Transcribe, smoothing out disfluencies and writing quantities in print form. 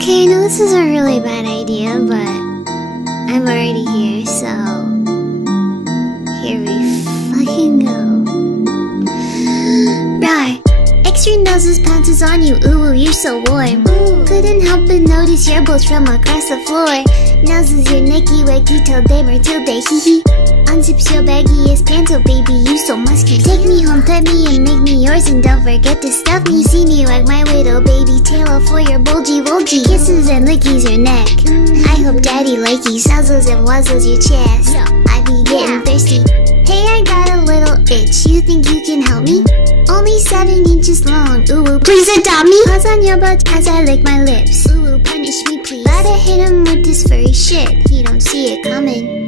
Okay, I know this is a really bad idea, but I'm already here, so here we fucking go. Rawr. Extra noses pounces on you, ooh, you're so warm. Couldn't help but notice your bolts from across the floor. Noses your Nicky Wacky till day Matilde, hee hee. Unzips your baggiest pants, oh baby, you so musky. Take me home, pet me and make me yours, and don't forget to stuff me. See me wag my little baby tail for your bulgy bulgy. Kisses and lickies your neck. I hope daddy likey nuzzles and wuzzles your chest. I be getting thirsty. Hey, I got a little itch. You think you can help me? Only 7 inches long. Ooh, please adopt me. Paws on your butt as I lick my lips. Ooh, punish me please. Gotta hit him with this furry shit. He don't see it coming.